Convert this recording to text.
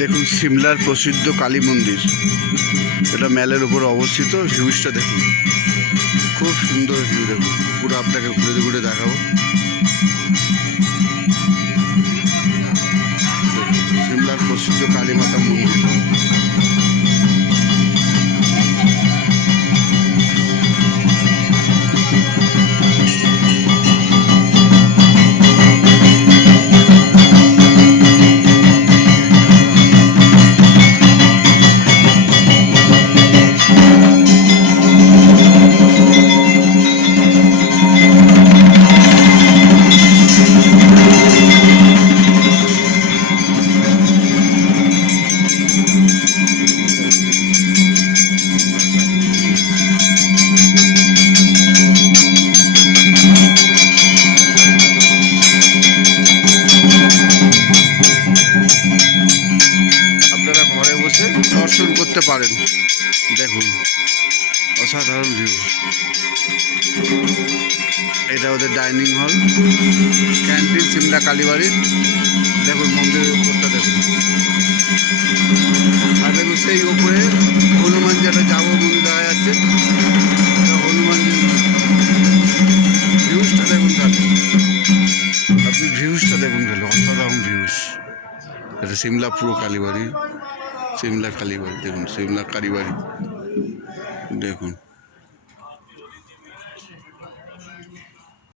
দেখুন সিমলার প্রসিদ্ধ কালী মন্দির, এটা ম্যালের উপর অবস্থিত। ভিউজটা দেখুন, খুব সুন্দর ভিউ। দেখুন পুরো আপনাকে ঘুরে ঘুরে দেখাবো। সিমলার প্রসিদ্ধ কালী মাতা মন্দির। আপনারা ঘরে বসে দর্শন করতে পারেন। দেখুন অসাধারণ ভিউ। এটা ওদের ডাইনিং হল, ক্যান্টিন সিমলা কালীবাড়ির। দেখুন মন্দিরের উপরটা দেখুন, আর দেখুন সেই উপরে হনুমান যেটা যাবো মন্দির দেখা যাচ্ছে, হনুমানজির ভিউজটা দেখুন। তাহলে আপনি ভিউজটা দেখুন, তাহলে অসাধারণ ভিউজ। এটা সিমলা পুরো কালীবাড়ি, সিমলা কালীবাড়ি। দেখুন সিমলা কালীবাড়ি দেখুন।